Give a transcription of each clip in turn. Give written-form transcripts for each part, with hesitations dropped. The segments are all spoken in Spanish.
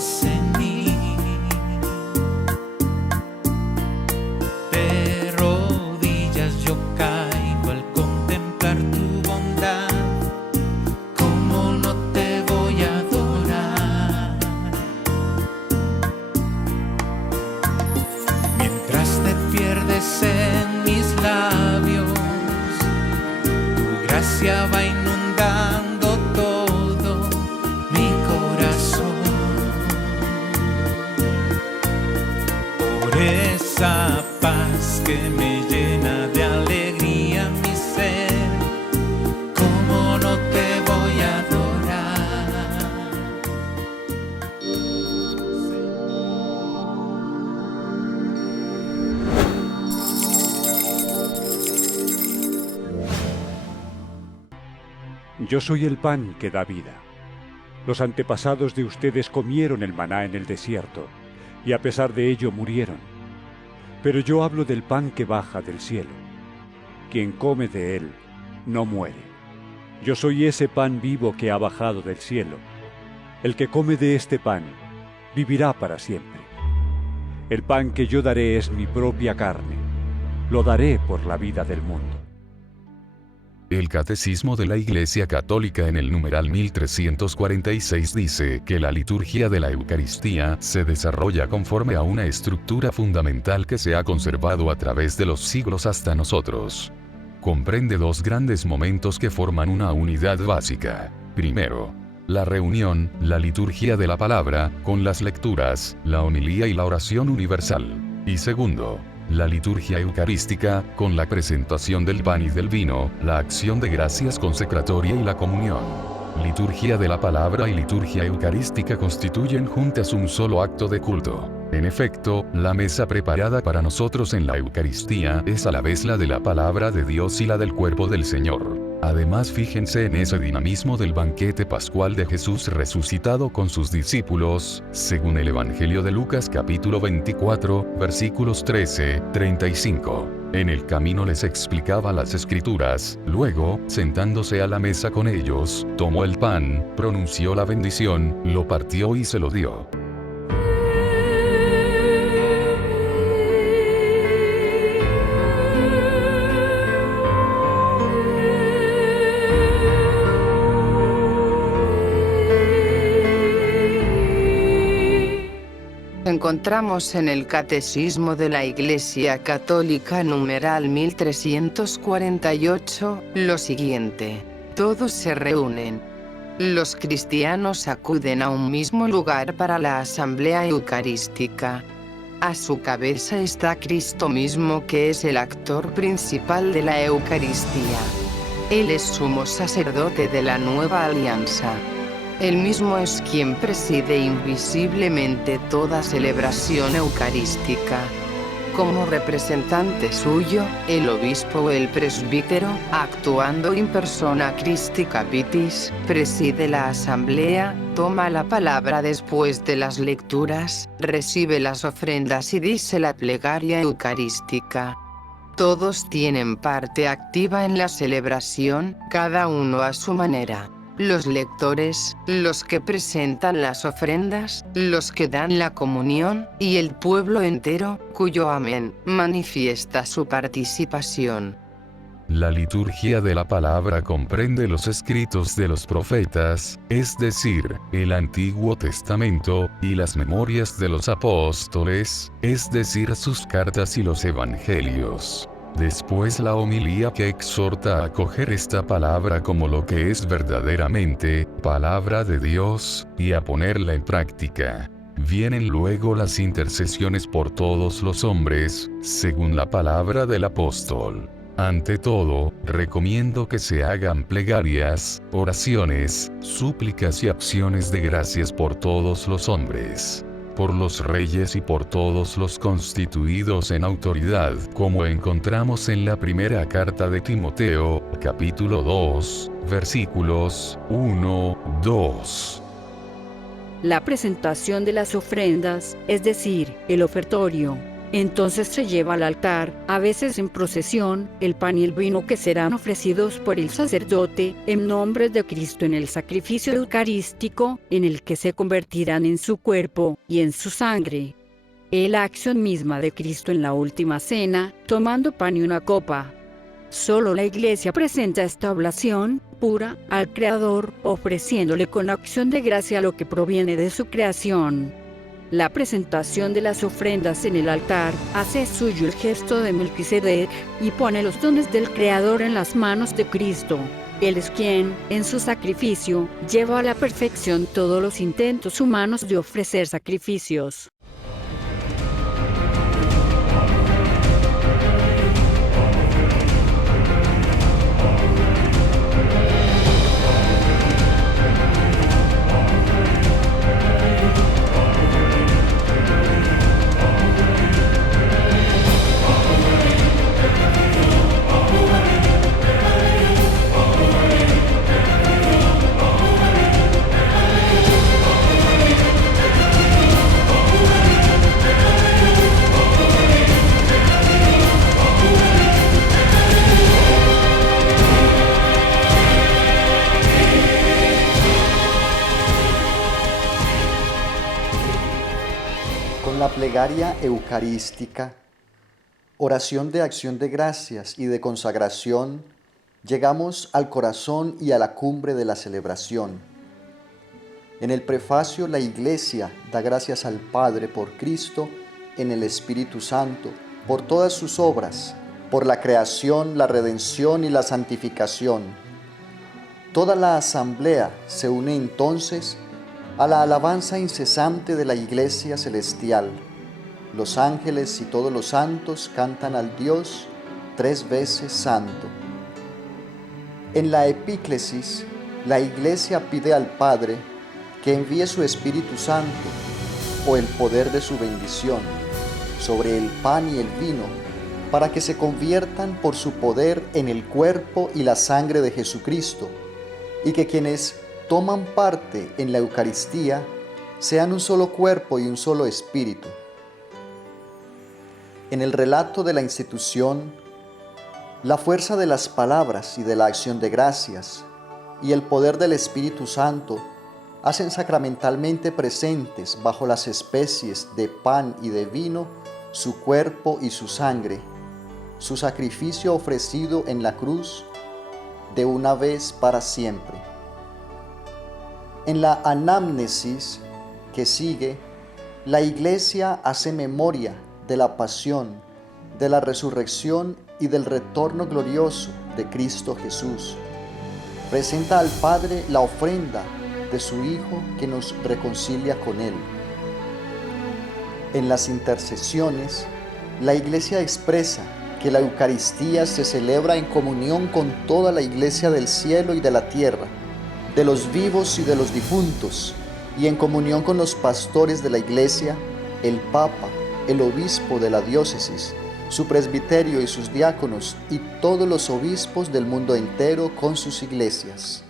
pones en mí. De rodillas yo caigo al contemplar tu bondad. ¿Cómo no te voy a adorar? Mientras te pierdes en mis labios, tu gracia va inundando todo mi corazón. Por esa paz que me llena de alegría mi ser, ¿cómo no te voy a adorar? Yo soy el pan que da vida. Los antepasados de ustedes comieron el maná en el desierto, y a pesar de ello murieron. Pero yo hablo del pan que baja del cielo. Quien come de él no muere. Yo soy ese pan vivo que ha bajado del cielo. El que come de este pan vivirá para siempre. El pan que yo daré es mi propia carne. Lo daré por la vida del mundo. El Catecismo de la Iglesia Católica en el numeral 1346 dice que la liturgia de la Eucaristía se desarrolla conforme a una estructura fundamental que se ha conservado a través de los siglos hasta nosotros. Comprende dos grandes momentos que forman una unidad básica. Primero, la reunión, la liturgia de la palabra, con las lecturas, la homilía y la oración universal. Y segundo, la liturgia eucarística, con la presentación del pan y del vino, la acción de gracias consecratoria y la comunión. Liturgia de la palabra y liturgia eucarística constituyen juntas un solo acto de culto. En efecto, la mesa preparada para nosotros en la Eucaristía es a la vez la de la palabra de Dios y la del cuerpo del Señor. Además, fíjense en ese dinamismo del banquete pascual de Jesús resucitado con sus discípulos, según el Evangelio de Lucas capítulo 24, versículos 13-35. En el camino les explicaba las Escrituras, luego, sentándose a la mesa con ellos, tomó el pan, pronunció la bendición, lo partió y se lo dio. Encontramos en el Catecismo de la Iglesia Católica numeral 1348 lo siguiente: todos se reúnen. Los cristianos acuden a un mismo lugar para la asamblea eucarística. A su cabeza está Cristo mismo, que es el actor principal de la Eucaristía. Él es sumo sacerdote de la nueva alianza. Él mismo es quien preside invisiblemente toda celebración eucarística. Como representante suyo, el obispo o el presbítero, actuando in persona Christi Capitis, preside la asamblea, toma la palabra después de las lecturas, recibe las ofrendas y dice la plegaria eucarística. Todos tienen parte activa en la celebración, cada uno a su manera. Los lectores, los que presentan las ofrendas, los que dan la comunión, y el pueblo entero, cuyo amén manifiesta su participación. La liturgia de la palabra comprende los escritos de los profetas, es decir, el Antiguo Testamento, y las memorias de los apóstoles, es decir, sus cartas y los evangelios. Después la homilía que exhorta a acoger esta palabra como lo que es verdaderamente, palabra de Dios, y a ponerla en práctica. Vienen luego las intercesiones por todos los hombres, según la palabra del apóstol. Ante todo, recomiendo que se hagan plegarias, oraciones, súplicas y acciones de gracias por todos los hombres, por los reyes y por todos los constituidos en autoridad, como encontramos en la primera carta de Timoteo, capítulo 2, versículos 1-2. La presentación de las ofrendas, es decir, el ofertorio, Entonces se lleva al altar, a veces en procesión, el pan y el vino que serán ofrecidos por el sacerdote en nombre de Cristo en el sacrificio eucarístico, en el que se convertirán en su cuerpo y en su sangre. Es la acción misma de Cristo en la última cena, tomando pan y una copa. Solo la Iglesia presenta esta oblación pura al Creador, ofreciéndole con acción de gracia lo que proviene de su creación. La presentación de las ofrendas en el altar hace suyo el gesto de Melquisedec y pone los dones del Creador en las manos de Cristo. Él es quien, en su sacrificio, lleva a la perfección todos los intentos humanos de ofrecer sacrificios. Con la plegaria eucarística, oración de acción de gracias y de consagración, llegamos al corazón y a la cumbre de la celebración. En el prefacio, la Iglesia da gracias al Padre por Cristo, en el Espíritu Santo, por todas sus obras, por la creación, la redención y la santificación. Toda la asamblea se une entonces a la alabanza incesante de la Iglesia celestial. Los ángeles y todos los santos cantan al Dios 3 veces santo. En la epíclesis, la Iglesia pide al Padre que envíe su Espíritu Santo o el poder de su bendición sobre el pan y el vino para que se conviertan por su poder en el cuerpo y la sangre de Jesucristo, y que quienes toman parte en la Eucaristía sean un solo cuerpo y un solo espíritu. En el relato de la institución, la fuerza de las palabras y de la acción de gracias y el poder del Espíritu Santo hacen sacramentalmente presentes bajo las especies de pan y de vino su cuerpo y su sangre, su sacrificio ofrecido en la cruz de una vez para siempre. En la anamnesis que sigue, la Iglesia hace memoria de la pasión, de la resurrección y del retorno glorioso de Cristo Jesús. Presenta al Padre la ofrenda de su Hijo que nos reconcilia con Él. En las intercesiones, la Iglesia expresa que la Eucaristía se celebra en comunión con toda la Iglesia del cielo y de la tierra, de los vivos y de los difuntos, y en comunión con los pastores de la Iglesia, el Papa, el obispo de la diócesis, su presbiterio y sus diáconos, y todos los obispos del mundo entero con sus iglesias.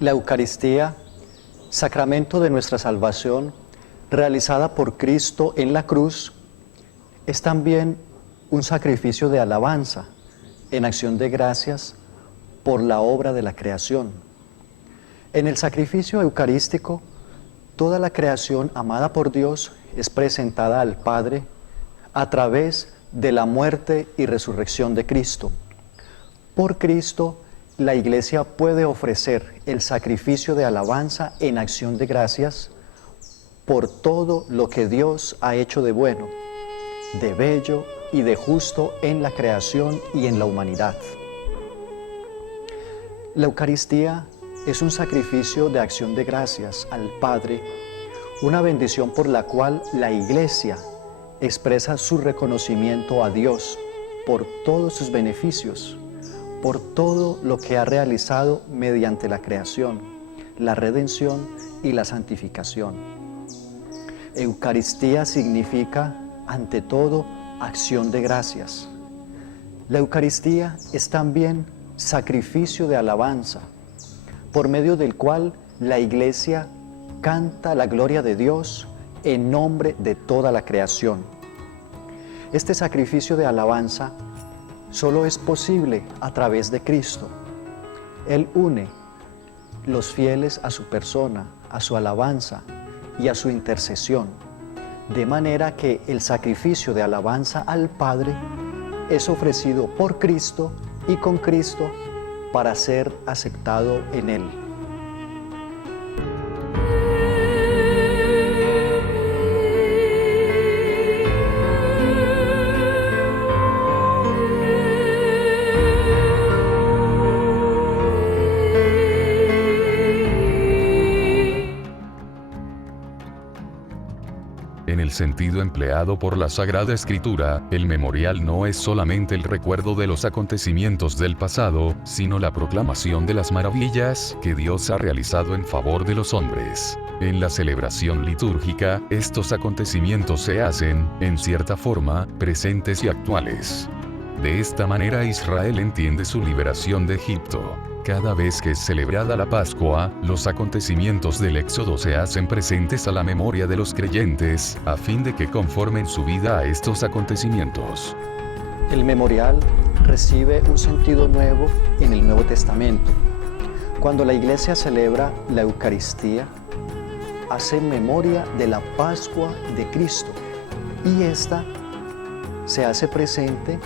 La Eucaristía, sacramento de nuestra salvación, realizada por Cristo en la cruz, es también un sacrificio de alabanza, en acción de gracias por la obra de la creación. En el sacrificio eucarístico, toda la creación amada por Dios es presentada al Padre a través de la muerte y resurrección de Cristo. Por Cristo, la Iglesia puede ofrecer el sacrificio de alabanza en acción de gracias por todo lo que Dios ha hecho de bueno, de bello y de justo en la creación y en la humanidad. La Eucaristía es un sacrificio de acción de gracias al Padre, una bendición por la cual la Iglesia expresa su reconocimiento a Dios por todos sus beneficios, por todo lo que ha realizado mediante la creación, la redención y la santificación. Eucaristía significa, ante todo, acción de gracias. La Eucaristía es también sacrificio de alabanza, por medio del cual la Iglesia canta la gloria de Dios en nombre de toda la creación. Este sacrificio de alabanza solo es posible a través de Cristo. Él une los fieles a su persona, a su alabanza y a su intercesión, de manera que el sacrificio de alabanza al Padre es ofrecido por Cristo y con Cristo para ser aceptado en Él. En el sentido empleado por la Sagrada Escritura, el memorial no es solamente el recuerdo de los acontecimientos del pasado, sino la proclamación de las maravillas que Dios ha realizado en favor de los hombres. En la celebración litúrgica, estos acontecimientos se hacen, en cierta forma, presentes y actuales. De esta manera Israel entiende su liberación de Egipto. Cada vez que es celebrada la Pascua, los acontecimientos del Éxodo se hacen presentes a la memoria de los creyentes, a fin de que conformen su vida a estos acontecimientos. El memorial recibe un sentido nuevo en el Nuevo Testamento. Cuando la Iglesia celebra la Eucaristía, hace memoria de la Pascua de Cristo, y esta se hace presente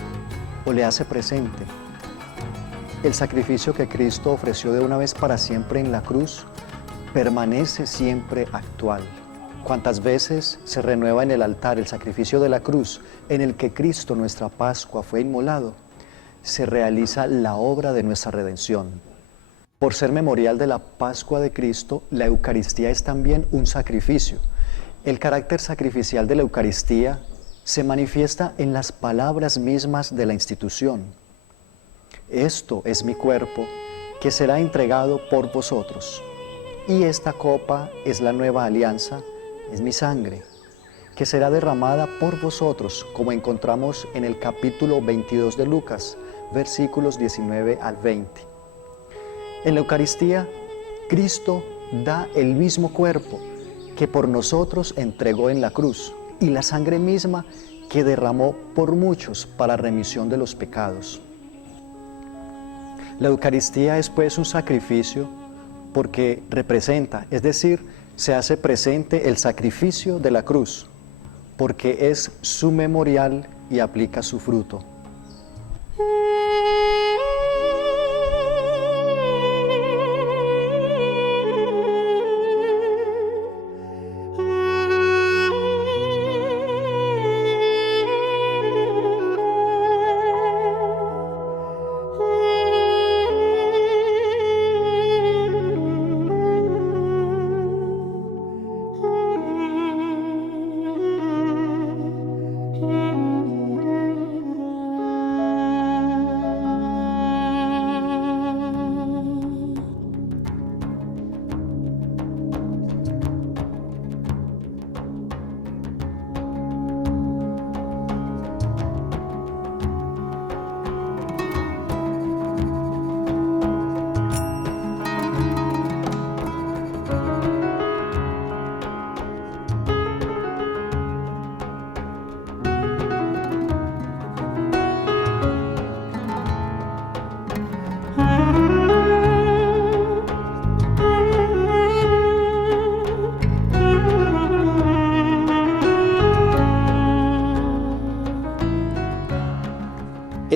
o le hace presente el sacrificio que Cristo ofreció de una vez para siempre en la cruz permanece siempre actual. Cuantas veces se renueva en el altar el sacrificio de la cruz en el que Cristo, nuestra Pascua, fue inmolado, se realiza la obra de nuestra redención. Por ser memorial de la Pascua de Cristo, la Eucaristía es también un sacrificio. El carácter sacrificial de la Eucaristía se manifiesta en las palabras mismas de la institución. Esto es mi cuerpo, que será entregado por vosotros. Y esta copa es la nueva alianza, es mi sangre, que será derramada por vosotros, como encontramos en el capítulo 22 de Lucas, versículos 19 al 20. En la Eucaristía, Cristo da el mismo cuerpo que por nosotros entregó en la cruz, y la sangre misma que derramó por muchos para remisión de los pecados. La Eucaristía es pues un sacrificio porque representa, es decir, se hace presente el sacrificio de la cruz, porque es su memorial y aplica su fruto.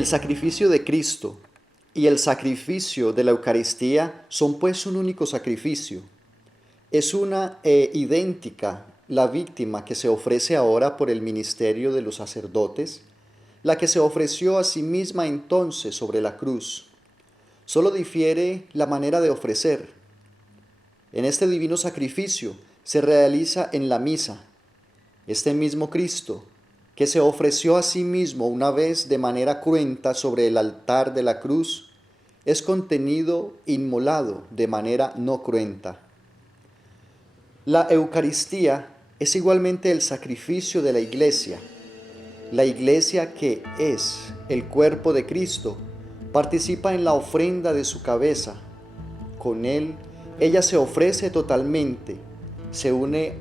El sacrificio de Cristo y el sacrificio de la Eucaristía son pues un único sacrificio. Es una idéntica la víctima que se ofrece ahora por el ministerio de los sacerdotes, la que se ofreció a sí misma entonces sobre la cruz. Solo difiere la manera de ofrecer. En este divino sacrificio se realiza en la misa. Este mismo Cristo, que se ofreció a sí mismo una vez de manera cruenta sobre el altar de la cruz, es contenido inmolado de manera no cruenta. La Eucaristía es igualmente el sacrificio de la Iglesia. La Iglesia, que es el cuerpo de Cristo, participa en la ofrenda de su cabeza. Con él, ella se ofrece totalmente, se une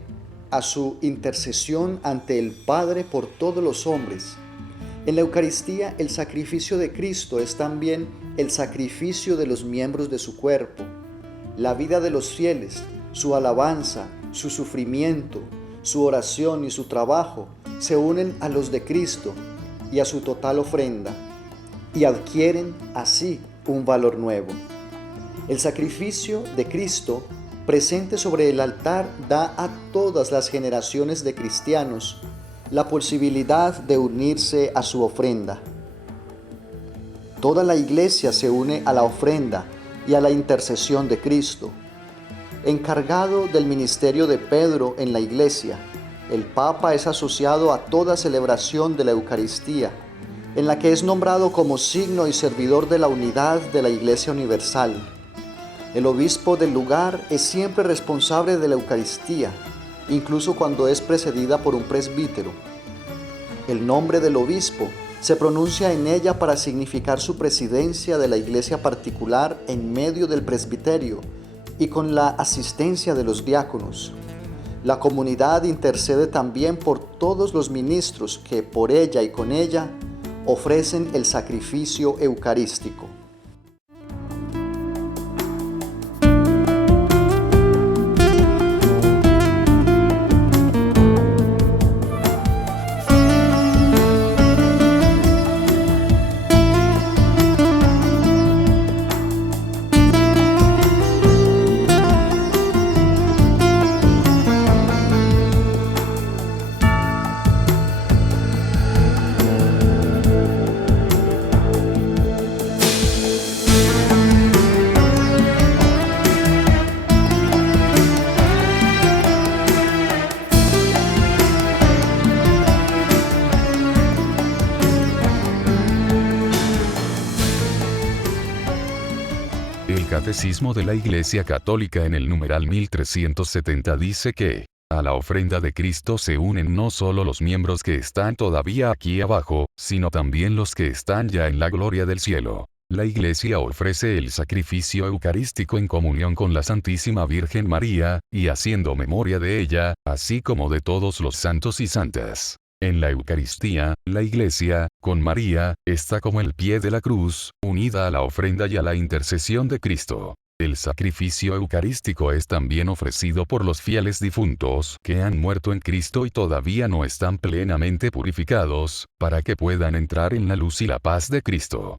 a su intercesión ante el Padre por todos los hombres. En la Eucaristía, el sacrificio de Cristo es también el sacrificio de los miembros de su cuerpo. La vida de los fieles, su alabanza, su sufrimiento, su oración y su trabajo se unen a los de Cristo y a su total ofrenda, y adquieren así un valor nuevo. El sacrificio de Cristo presente sobre el altar da a todas las generaciones de cristianos la posibilidad de unirse a su ofrenda. Toda la Iglesia se une a la ofrenda y a la intercesión de Cristo. Encargado del ministerio de Pedro en la Iglesia, el Papa es asociado a toda celebración de la Eucaristía, en la que es nombrado como signo y servidor de la unidad de la Iglesia universal. El obispo del lugar es siempre responsable de la Eucaristía, incluso cuando es precedida por un presbítero. El nombre del obispo se pronuncia en ella para significar su presidencia de la Iglesia particular en medio del presbiterio y con la asistencia de los diáconos. La comunidad intercede también por todos los ministros que por ella y con ella ofrecen el sacrificio eucarístico. El Catecismo de la Iglesia Católica en el numeral 1370 dice que, a la ofrenda de Cristo se unen no solo los miembros que están todavía aquí abajo, sino también los que están ya en la gloria del cielo. La Iglesia ofrece el sacrificio eucarístico en comunión con la Santísima Virgen María, y haciendo memoria de ella, así como de todos los santos y santas. En la Eucaristía, la Iglesia, con María, está como el pie de la cruz, unida a la ofrenda y a la intercesión de Cristo. El sacrificio eucarístico es también ofrecido por los fieles difuntos que han muerto en Cristo y todavía no están plenamente purificados, para que puedan entrar en la luz y la paz de Cristo.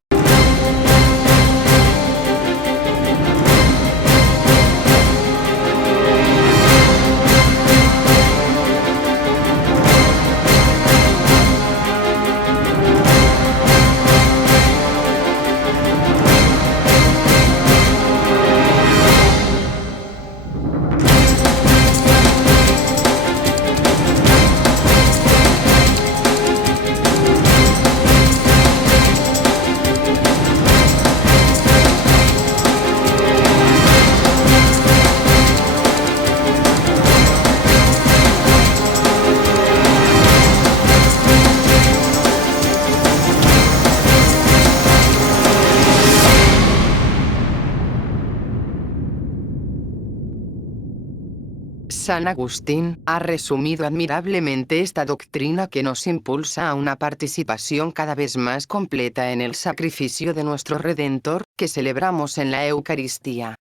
San Agustín ha resumido admirablemente esta doctrina que nos impulsa a una participación cada vez más completa en el sacrificio de nuestro Redentor, que celebramos en la Eucaristía.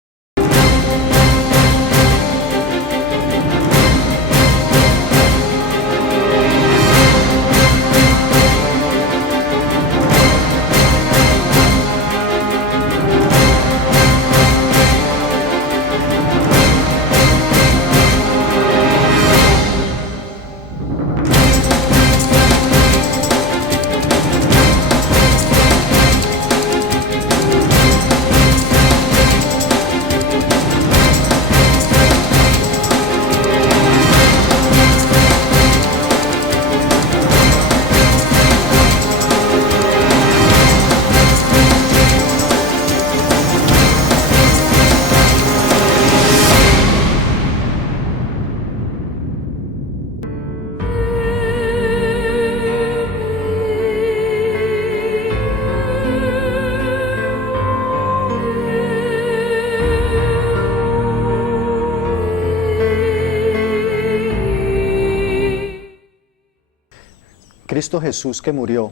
Cristo Jesús que murió,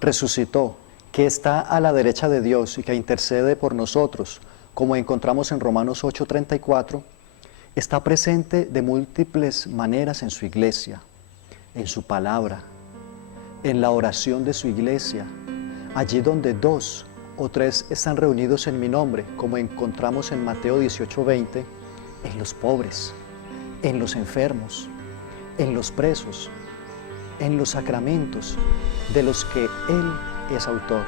resucitó, que está a la derecha de Dios y que intercede por nosotros, como encontramos en Romanos 8:34, está presente de múltiples maneras en su iglesia, en su palabra, en la oración de su iglesia, allí donde 2 o 3 están reunidos en mi nombre, como encontramos en Mateo 18:20, en los pobres, en los enfermos, en los presos, en los sacramentos de los que Él es autor,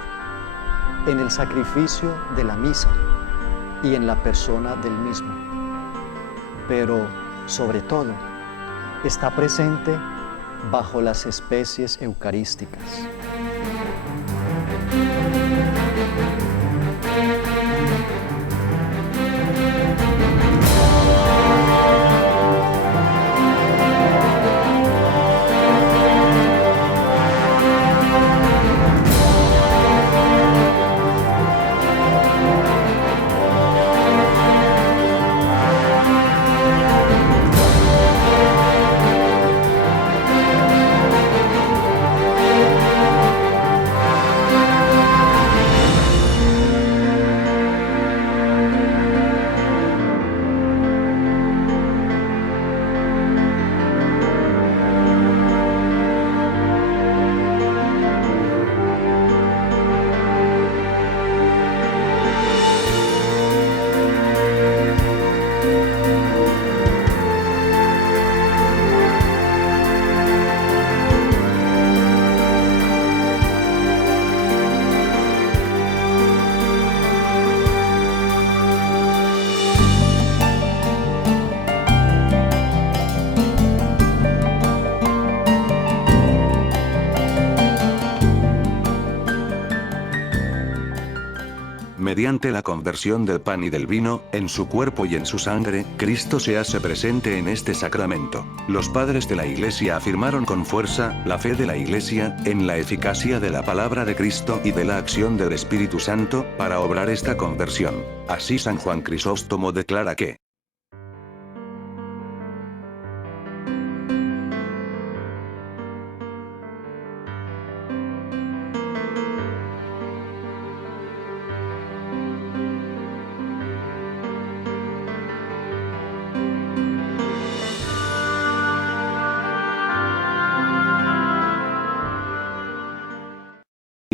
en el sacrificio de la misa y en la persona del mismo. Pero, sobre todo, está presente bajo las especies eucarísticas. Mediante la conversión del pan y del vino, en su cuerpo y en su sangre, Cristo se hace presente en este sacramento. Los padres de la Iglesia afirmaron con fuerza la fe de la Iglesia en la eficacia de la palabra de Cristo y de la acción del Espíritu Santo para obrar esta conversión. Así San Juan Crisóstomo declara que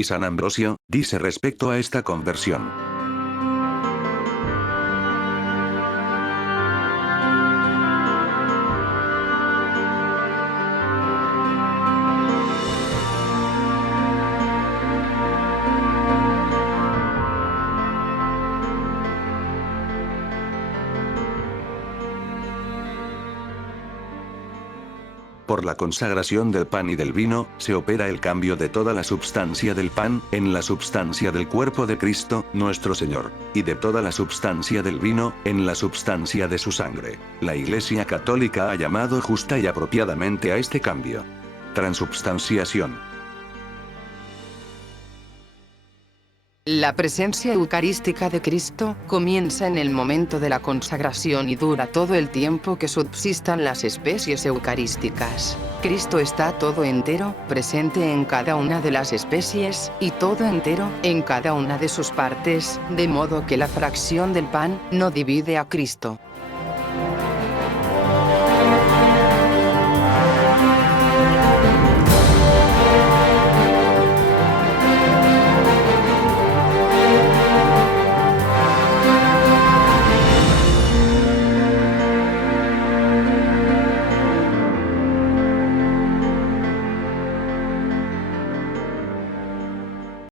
y San Ambrosio dice respecto a esta conversión. Por la consagración del pan y del vino, se opera el cambio de toda la substancia del pan, en la substancia del cuerpo de Cristo, nuestro Señor, y de toda la substancia del vino, en la substancia de su sangre. La Iglesia Católica ha llamado justa y apropiadamente a este cambio transubstanciación. La presencia eucarística de Cristo comienza en el momento de la consagración y dura todo el tiempo que subsistan las especies eucarísticas. Cristo está todo entero, presente en cada una de las especies, y todo entero, en cada una de sus partes, de modo que la fracción del pan no divide a Cristo.